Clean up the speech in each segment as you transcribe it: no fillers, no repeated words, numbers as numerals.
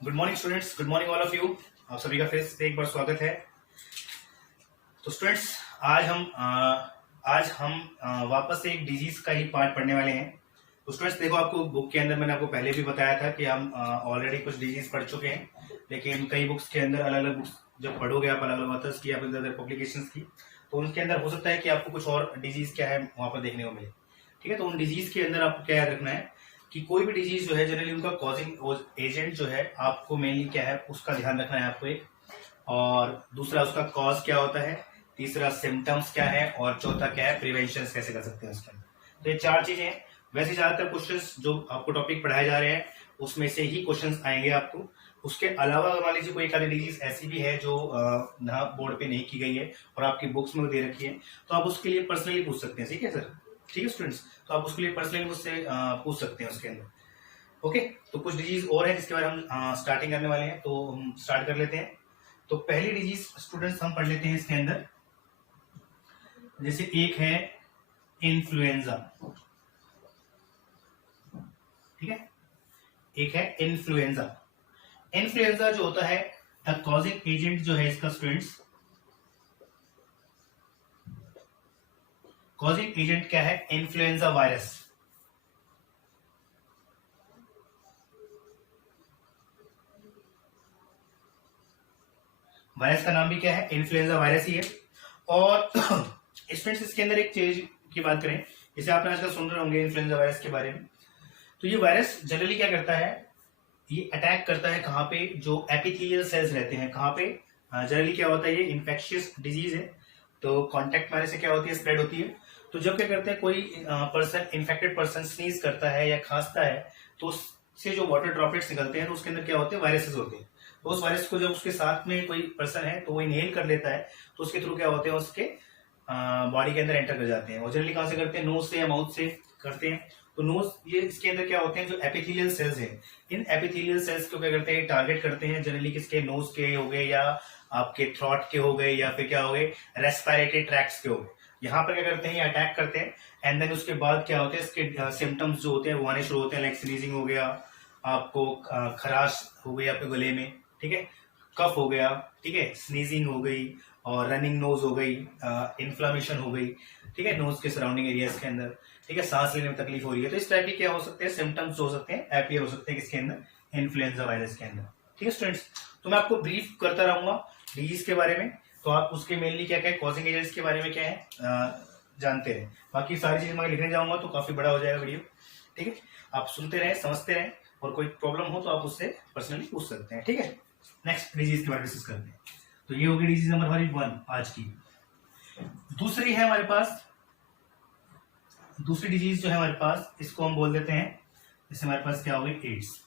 Good morning students, good morning all of you. आप सभी का फिर से एक बार स्वागत है। तो स्टूडेंट्स, आज हम वापस से एक डिजीज का ही पार्ट पढ़ने वाले हैं। तो स्टूडेंट्स देखो, आपको बुक के अंदर मैंने आपको पहले भी बताया था कि हम ऑलरेडी कुछ डिजीज पढ़ चुके हैं, लेकिन कई बुक्स के अंदर अलग अलग बुक्स जब पढ़ोगे आप, अलग अलग ऑथर्स की या फिर अदर पब्लिकेशंस की, तो उनके अंदर हो सकता है कि आपको कुछ और डिजीज क्या है वहां पर देखने को मिले। ठीक है, तो उन डिजीज के अंदर आपको क्या याद रखना है कि कोई भी डिजीज जो है जनरली उनका कॉजिंग एजेंट जो है आपको मेनली क्या है उसका ध्यान रखना है आपको एक, और दूसरा उसका कॉज क्या होता है, तीसरा सिम्टम्स क्या है, और चौथा क्या है प्रिवेंशन कैसे कर सकते हैं उसके अंदर। तो ये चार चीजें हैं। वैसे ज्यादातर क्वेश्चंस जो आपको टॉपिक पढ़ाए जा रहे हैं उसमें से ही क्वेश्चंस आएंगे आपको। उसके अलावा मान लीजिए कोई एक आधी डिजीज ऐसी भी है जो ना बोर्ड पे नहीं की गई है और आपकी बुक्स में दे रखी है, तो आप उसके लिए पर्सनली पूछ सकते हैं। ठीक है सर, ठीक है स्टूडेंट्स, तो आप उसके लिए पर्सनली मुझसे पूछ सकते हैं उसके अंदर। ओके, तो कुछ डिजीज और है जिसके बारे में हम स्टार्टिंग करने वाले हैं, तो हम स्टार्ट कर लेते हैं। तो पहली डिजीज स्टूडेंट्स हम पढ़ लेते हैं इसके अंदर। जैसे एक है इन्फ्लुएंजा, ठीक है, एक है इन्फ्लुएंजा। इन्फ्लुएंजा जो होता है, द कॉजिंग एजेंट जो है इसका स्टूडेंट्स, कॉजिंग एजेंट क्या है, इन्फ्लुएंजा वायरस। वायरस का नाम भी क्या है, इन्फ्लुएंजा वायरस ही है। और स्टूडेंट्स इसके अंदर एक चीज की बात करें, जैसे आपने आजकल सुन रहे होंगे इन्फ्लुएंजा वायरस के बारे में, तो ये वायरस जनरली क्या करता है, ये अटैक करता है कहाँ पे, जो एपिथेलियल सेल्स रहते हैं कहाँ पे। जनरली क्या होता है, ये इन्फेक्शियस डिजीज है, तो कांटेक्ट मारे से क्या होती है, स्प्रेड होती है। तो जब क्या करते हैं, कोई पर्सन, इन्फेक्टेड पर्सन स्नीज करता है या खांसता है, तो उससे जो वाटर ड्रॉपलेट्स निकलते हैं तो उसके अंदर क्या होते हैं, वायरसेस होते हैं। तो उस वायरस को जब उसके साथ में कोई पर्सन है तो वो इनहेल कर लेता है, तो उसके थ्रू क्या होते हैं, उसके बॉडी के अंदर एंटर कर जाते हैं। और जनरली कहाँ से करते हैं, नोज से या माउथ से करते हैं। तो नोज, ये इसके अंदर क्या होते हैं, जो एपिथेलियल सेल्स हैं, इन एपिथेलियल सेल्स को क्या करते हैं, टारगेट करते हैं। जनरली किसके, नोज के हो गए, या आपके थ्रॉट के हो गए, या फिर क्या हो गए, रेस्पिरेटरी ट्रैक्ट्स के हो गए। यहाँ पर क्या करते हैं, ये अटैक करते हैं। एंड देन उसके बाद क्या होते हैं, इसके सिम्टम्स जो होते हैं वो आने शुरू होते हैं, लाइक स्नीजिंग हो गया, आपको खराश हो गई आपके गले में, ठीक है, कफ हो गया, ठीक है, स्नीजिंग हो गई, और रनिंग नोज हो गई, इन्फ्लामेशन हो गई, ठीक है, नोज के सराउंडिंग एरियाज के अंदर, ठीक है, सांस लेने में तकलीफ हो रही है। तो इस टाइप की क्या हो सकते हैं, सिम्टम्स हो सकते हैं, अपीयर हो सकते हैं किसके अंदर, इन्फ्लुएंजा वायरस के अंदर। ठीक है स्टूडेंट्स, तो मैं आपको ब्रीफ करता रहूंगा डिजीज के बारे में, तो आप उसके मेनली क्या क्या कॉजिंग एजेंट्स के बारे में क्या है जानते रहे। बाकी सारी चीजें मैं लिखने जाऊंगा तो काफी बड़ा हो जाएगा वीडियो। ठीक है, आप सुनते रहे, समझते रहे, और कोई प्रॉब्लम हो तो आप उससे पर्सनली पूछ सकते हैं। ठीक है, नेक्स्ट डिजीज के बारे में डिस्कस करते हैं। तो ये होगी डिजीज नंबर हमारी 1 आज की। दूसरी है हमारे पास, दूसरी डिजीज जो है हमारे पास, इसको हम बोल देते हैं, जैसे हमारे पास क्या होगी, एड्स।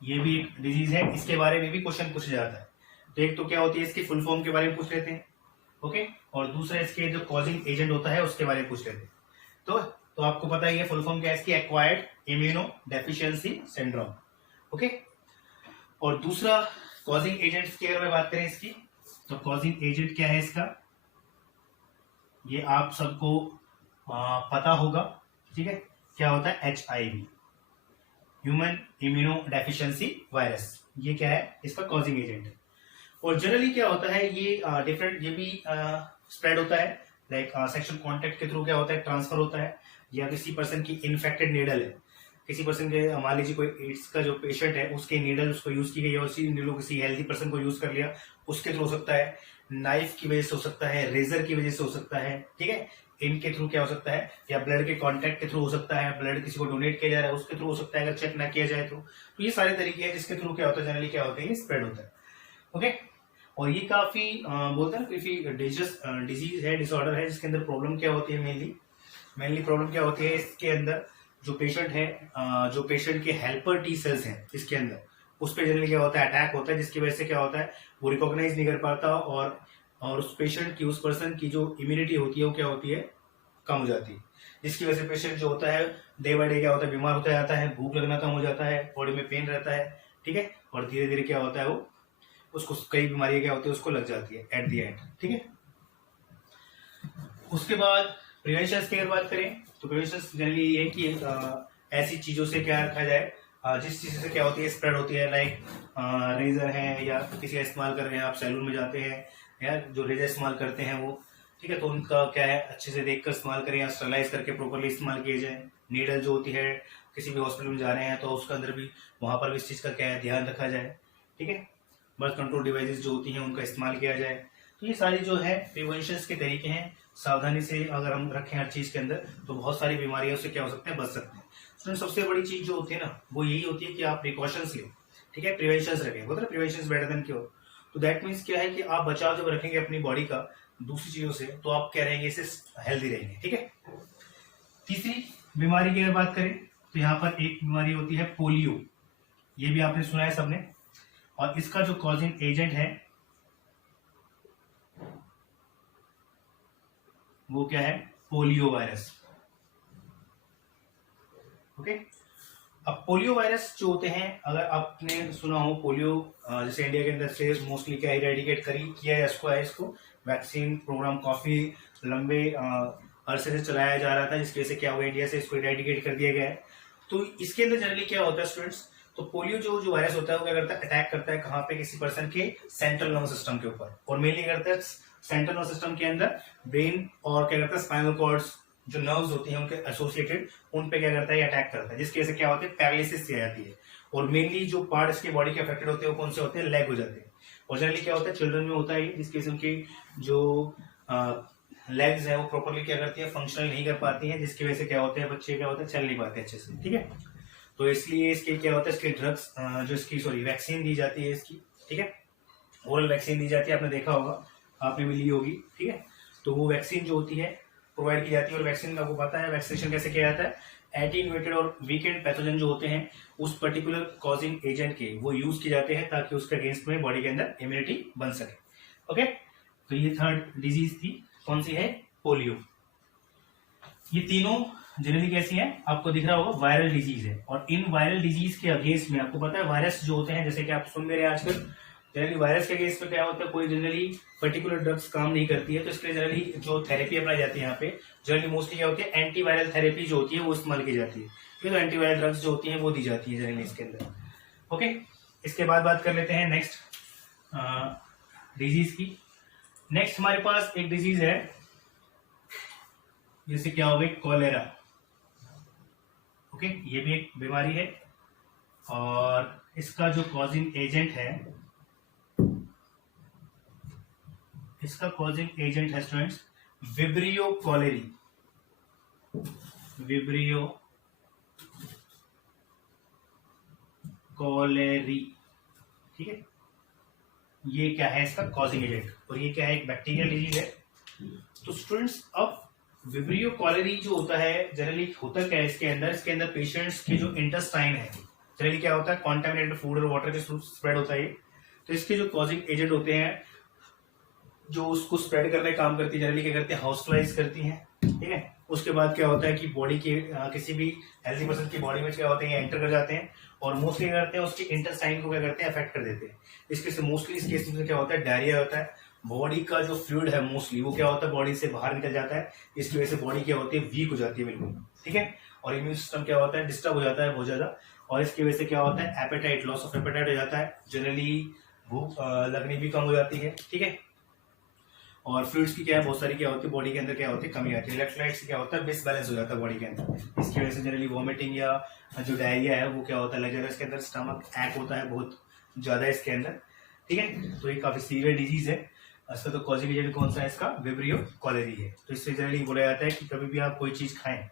ये भी एक डिजीज है, इसके बारे में भी क्वेश्चन पूछा जाता है। तो एक तो क्या होती है, इसकी फुल फॉर्म के बारे में पूछ लेते हैं, ओके, और दूसरा इसके जो कॉजिंग एजेंट होता है उसके बारे में पूछ लेते हैं। तो आपको पता ही है फुल फॉर्म क्या है इसकी, acquired immuno deficiency syndrome, okay. और दूसरा कॉजिंग एजेंट्स की अगर मैं बात करें इसकी, तो कॉजिंग एजेंट क्या है इसका, ये आप सबको पता होगा, ठीक है, क्या होता है, HIV, human immuno deficiency virus, ये क्या है, इसका कॉजिंग एजेंट है। और जनरली क्या होता है, ये डिफरेंट, ये भी स्प्रेड होता है, लाइक सेक्शुअल कांटेक्ट के थ्रू क्या होता है, ट्रांसफर होता है, या किसी पर्सन की इन्फेक्टेड नीडल है, किसी पर्सन के, मान लीजिए कोई एड्स का जो पेशेंट है उसके नीडल उसको यूज की गई है, उसी नीडल किसी हेल्थी पर्सन को यूज कर लिया, उसके थ्रू हो सकता है, नाइफ की वजह से हो सकता है, रेजर की वजह से हो सकता है, ठीक है, इनके थ्रू क्या हो सकता है, या ब्लड के कांटेक्ट के थ्रू हो सकता है, ब्लड किसी को डोनेट किया जा रहा है उसके थ्रू हो सकता है, अगर चेक ना किया जाए तो ये सारे तरीके हैं जिसके थ्रू क्या होता है, जनरली क्या होता है, ये स्प्रेड होता है, ओके। और ये काफी बोलते हैं काफी डेंजरस डिजीज है, डिसऑर्डर है, जिसके अंदर प्रॉब्लम क्या होती है, मेनली प्रॉब्लम क्या होती है इसके अंदर, जो पेशेंट है, जो पेशेंट के हेल्पर टी सेल्स हैं इसके अंदर, उस पर जनरली क्या होता है, अटैक होता है, जिसकी वजह से क्या होता है, वो रिकॉग्नाइज नहीं कर पाता, और उस पेशेंट की, उस पर्सन की जो इम्यूनिटी होती है वो क्या होती है, कम हो जाती है, जिसकी वजह से पेशेंट जो होता है डे बाय डे क्या होता है, बीमार होता जाता है, भूख लगना कम हो जाता है, बॉडी में पेन रहता है, ठीक है, और धीरे धीरे क्या होता है, वो उसको कई बीमारियां क्या होती है उसको लग जाती है एट द एंड, ठीक है। उसके बाद प्रिवेंशन की अगर बात करें, तो प्रिवेंशन जनरली ये है कि ऐसी चीजों से क्या रखा जाए, जिस चीज़ से क्या होती है स्प्रेड होती है, लाइक रेजर है या किसी का इस्तेमाल कर रहे हैं, आप सैलून में जाते हैं या जो रेजर इस्तेमाल करते हैं वो, ठीक है, तो उनका क्या है अच्छे से देख कर इस्तेमाल करें या स्टरलाइज करके प्रॉपरली इस्तेमाल किए जाए। नीडल जो होती है किसी भी हॉस्पिटल में जा रहे हैं तो उसके अंदर भी वहाँ पर भी इस चीज़ का क्या है ध्यान रखा जाए, ठीक है। बर्थ कंट्रोल डिवाइसेस जो होती हैं उनका इस्तेमाल किया जाए। तो ये सारी जो है प्रिवेंशन के तरीके हैं, सावधानी से अगर हम रखें हर चीज़ के अंदर तो बहुत सारी बीमारियों से क्या हो सकते हैं बच सकते हैं। तो सबसे बड़ी चीज़ जो होती है ना वो यही होती है कि आप प्रिकॉशंस लें, ठीक है, प्रिवेंशन रखें, बोलते हैं प्रिवेंशन बेटर देन क्योर। तो दैट मीन्स क्या है कि आप बचाव जब रखेंगे अपनी बॉडी का दूसरी चीजों से तो आप क्या रहेंगे, इससे हेल्दी रहेंगे, ठीक है। तीसरी बीमारी की अगर बात करें तो यहाँ पर एक बीमारी होती है पोलियो, ये भी आपने सुना है सबने, और इसका जो कॉजिंग एजेंट है वो क्या है, पोलियो वायरस, ओके। अब पोलियो वायरस जो होते हैं, अगर आपने सुना हो पोलियो, जैसे इंडिया के अंदर से मोस्टली क्या इरेडिकेट किया जा चुका है, इसको वैक्सीन प्रोग्राम काफी लंबे अरसे से चलाया जा रहा था, जिसकी वजह से क्या हुआ इंडिया से इसको इरेडिकेट कर दिया गया है। तो इसके अंदर जनरली क्या होता है स्टूडेंट्स, तो पोलियो जो वायरस होता है वो क्या करता है, अटैक करता है कहाँ पे, किसी पर्सन के सेंट्रल नर्वस सिस्टम के ऊपर, और मेनली करता है सेंट्रल नर्वस सिस्टम के अंदर ब्रेन और क्या करता है स्पाइनल कॉर्ड्स जो नर्व्स होती हैं उनके एसोसिएटेड, उन पे क्या करता है अटैक करता है, जिसकी वजह से क्या होता है पैरालिसिस सी जाती है। और मेनली जो पार्ट इसके बॉडी के अफेक्टेड होते हैं वो कौन से होते हैं, लेग हो जाते हैं। और जनरली क्या होता है चिल्ड्रन में होता है, जिसकी वजह से उनकी जो लेग्स है वो प्रॉपरली क्या करती है फंक्शनल नहीं कर पाती है, जिसकी वजह से क्या होता है बच्चे क्या होता है चल नहीं पाते अच्छे से, ठीक है। तो इसलिए इसके क्या होता है, इसके ड्रग्स जो इसकी वैक्सीन दी जाती है इसकी, ठीक है, ओरल वैक्सीन दी जाती है, आपने देखा होगा, आपने भी ली होगी, ठीक है। तो वो वैक्सीन जो होती है प्रोवाइड की जाती है, और वैक्सीन का आपको पता है वैक्सीनेशन कैसे किया जाता है, एंटी इन्वेटेड और वीकेंड पैथोजन जो होते हैं उस पर्टिकुलर कॉजिंग एजेंट के वो यूज किए जाते हैं ताकि उसके अगेंस्ट में बॉडी के अंदर इम्यूनिटी बन सके, ओके। तो ये थर्ड डिजीज थी, कौन सी है, पोलियो। ये तीनों जनरली कैसी हैं, आपको दिख रहा होगा वायरल डिजीज है, और इन वायरल डिजीज के अगेंस्ट में आपको पता है वायरस जो होते हैं, जैसे कि आप सुन रहे हैं आजकल जनरली वायरस के अगेंस्ट में क्या होता है, कोई जनरली पर्टिकुलर ड्रग्स काम नहीं करती है, तो इसके लिए जनरली जो थेरेपी अपनाई जाती है यहाँ पे जनरली मोस्टली क्या होती है, एंटीवायरल थेरेपी जो होती है वो इस्तेमाल की जाती है, ठीक है। तो एंटीवायरल ड्रग्स जो होती है वो दी जाती है जनरली इसके अंदर, ओके। इसके बाद बात कर लेते हैं नेक्स्ट डिजीज की। नेक्स्ट हमारे पास एक डिजीज है, जैसे क्या हो गई कॉलेरा, ओके, ये भी एक बीमारी है, और इसका जो कॉजिंग एजेंट है, इसका कॉजिंग एजेंट है students vibrio cholerae, vibrio cholerae, ठीक है। ये क्या है इसका कॉजिंग एजेंट, और ये क्या है एक बैक्टीरियल डिजीज है। तो स्टूडेंट्स अब विब्रियो कॉलेरी जो होता है जनरली होता क्या है इसके अंदर पेशेंट्स के जो इंटेस्टाइन है जनरली क्या होता है कॉन्टामिनेटेड फूड और वाटर के थ्रू स्प्रेड होता है। तो इसके जो कॉजिंग एजेंट होते हैं जो उसको स्प्रेड करने काम करती है जनरली क्या करते हैं हाउस फ्लाइज करती हैं, ठीक है। उसके बाद क्या होता है कि बॉडी की किसी भी हेल्दी पर्सन की बॉडी में क्या होते हैं एंटर कर जाते हैं और मोस्टली क्या करते हैं उसके इंटेस्टाइन को क्या करते हैं अफेक्ट कर देते हैं। इसके मोस्टली इस केस में क्या होता है डायरिया होता है, बॉडी का जो फ्लूइड है मोस्टली वो क्या होता है बॉडी से बाहर निकल जाता है, इसकी वजह से बॉडी क्या होती है वीक हो जाती है बिल्कुल, ठीक है। और इम्यून सिस्टम क्या होता है डिस्टर्ब हो जाता है बहुत ज्यादा, और इसकी वजह से क्या होता है एपेटाइट लॉस ऑफ एपेटाइट हो जाता है, जनरली भूख लगनी भी कम हो जाती है, ठीक है। और फ्लूइड्स की क्या है बहुत सारी क्या होती है बॉडी के अंदर क्या होती है कमी आती है, इलेक्ट्रोलाइट से क्या होता है डिसबैलेंस हो जाता है बॉडी के अंदर, इसकी वजह से जनरली वॉमिटिंग या जो डायरिया है वो क्या होता है लग जाता है, इसके अंदर स्टमक ऐक होता है बहुत ज्यादा इसके अंदर, ठीक है। तो ये काफी सीवियर डिजीज है। इसका तो कॉजिंग एजेंट कौन सा है इसका विब्रियो कॉलेरी है। तो इससे जनरली बोला जाता है कि कभी भी आप कोई चीज खाएं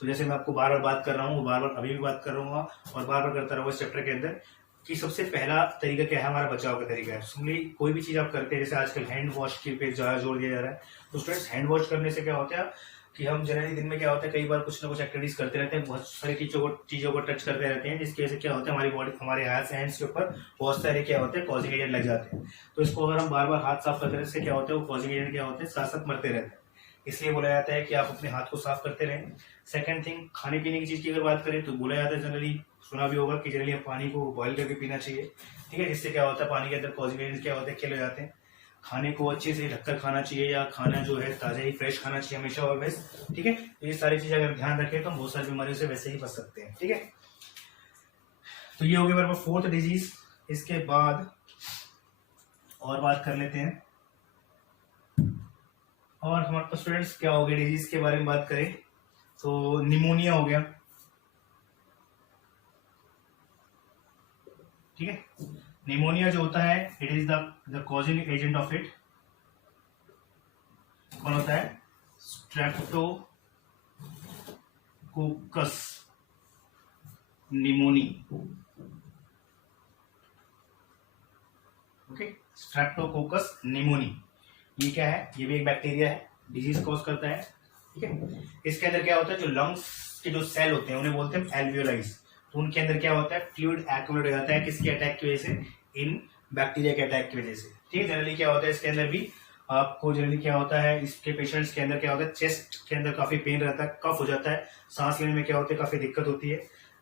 तो जैसे मैं आपको बार बार बात कर रहा हूँ बार बार अभी भी बात कर रहा हूँ और बार बार करता रहूँगा इस चैप्टर के अंदर कि सबसे पहला तरीका क्या है हमारा बचाव का तरीका है। सिंपली कोई भी चीज आप करते हैं जैसे आजकल हैंड वॉश के पे ज्यादा जोर दिया जा रहा है, तो स्टूडेंट्स हैंड वॉश करने से क्या होता है कि हम जनरली दिन में क्या होता है कई बार कुछ ना कुछ एक्टिविटीज करते रहते हैं, बहुत सारी चीजों को टच करते रहते हैं, जिसकी वजह से क्या होता है हमारी बॉडी हमारे हैंड्स के ऊपर बहुत सारे क्या होते हैं कॉजिंग एजेंट लग जाते हैं। तो इसको अगर हम बार बार हाथ साफ करते रहने से क्या होता है वो कॉजिंग एजेंट क्या होते हैं साथ साथ मरते रहते हैं, इसलिए बोला जाता है कि आप अपने हाथ को साफ करते रहें। सेकंड थिंग खाने पीने की चीज की अगर बात करें तो बोला जाता है जनरली सुना भी होगा कि जनरली पानी को बॉइल करके पीना चाहिए, ठीक है, जिससे क्या होता है पानी के अंदर कॉजिंग एजेंट क्या होते हैं किल हो जाते हैं। खाने को अच्छे से ढककर खाना चाहिए या खाना जो है ताजा ही फ्रेश खाना चाहिए हमेशा ऑलवेज, ठीक है। तो ये सारी चीजें अगर ध्यान रखें तो हम बहुत सारी बीमारियों से वैसे ही बच सकते हैं, ठीक है। तो ये हो गया मेरे पास फोर्थ डिजीज। इसके बाद और बात कर लेते हैं, और हमारे पास स्टूडेंट्स क्या हो गया डिजीज के बारे में बात करें तो निमोनिया हो गया, ठीक है। निमोनिया जो होता है it is the causing agent of it कौन होता है, Streptococcus pneumoniae, okay, Streptococcus pneumoniae. ये क्या है, ये भी एक बैक्टीरिया है, डिजीज कॉज करता है, ठीक है। इसके अंदर क्या होता है, जो लंग्स के जो सेल होते हैं उन्हें बोलते हैं एल्वियोलाइज, तो उनके अंदर क्या होता है, फ्लूइड एक्यूमुलेट हो जाता है, किसके अटैक की वजह से, इन बैक्टीरिया के अटैक की वजह से, ठीक है। जनरली क्या होता है इसके अंदर भी आपको, जनरली क्या होता है इसके पेशेंट्स के अंदर क्या होता है, चेस्ट के अंदर काफी पेन रहता है, कफ हो जाता है, सांस लेने में क्या होता है काफी दिक्कत होती है,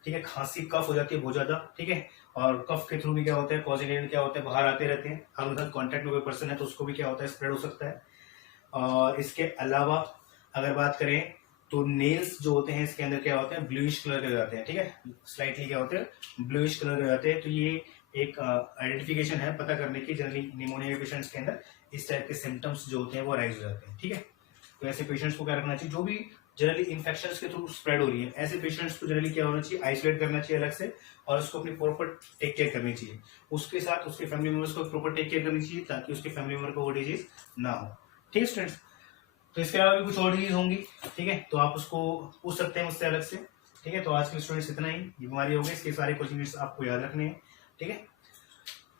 ठीक है, खांसी कफ हो जाती है बहुत ज्यादा, ठीक है। और कफ के थ्रू भी क्या होता है, कॉजिंग एजेंट क्या होता है बाहर आते रहते हैं, अगर उनका कॉन्टेक्ट में कोई पर्सन है तो उसको भी क्या होता है स्प्रेड हो सकता है। और इसके अलावा अगर बात करें तो नेल्स जो होते हैं इसके अंदर क्या होते हैं, ब्लूइश कलर के हो जाते हैं, ठीक है, स्लाइटली क्या होते हैं ब्लूइश कलर के हो जाते हैं। तो ये एक आइडेंटिफिकेशन है पता करने की, जनरली निमोनिया के पेशेंट्स के अंदर इस टाइप के सिम्टम्स जो होते हैं वो राइज हो जाते हैं, ठीक है। तो ऐसे पेशेंट्स को क्या रखना चाहिए, जो भी जनरली इन्फेक्शन के थ्रू स्प्रेड हो रही है, ऐसे पेशेंट्स को जनरली क्या होना चाहिए, आइसोलेट करना चाहिए अलग से, और उसको अपनी प्रॉपर टेक केयर करनी चाहिए, उसके साथ उसके फैमिली मेंबर्स को प्रॉपर टेक केयर करनी चाहिए ताकि उसके फैमिली मेंबर को वो डिजीज ना हो, ठीक है स्टूडेंट्स। तो इसके अलावा भी कुछ और डिजीज होंगी, ठीक है, तो आप उसको पूछ सकते हैं मुझसे अलग से, ठीक है। तो आज के स्टूडेंट्स इतना ही, ये बीमारी हो गई, इसके सारे क्वेश्चन आपको याद रखने हैं, ठीक है।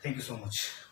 Thank you so much.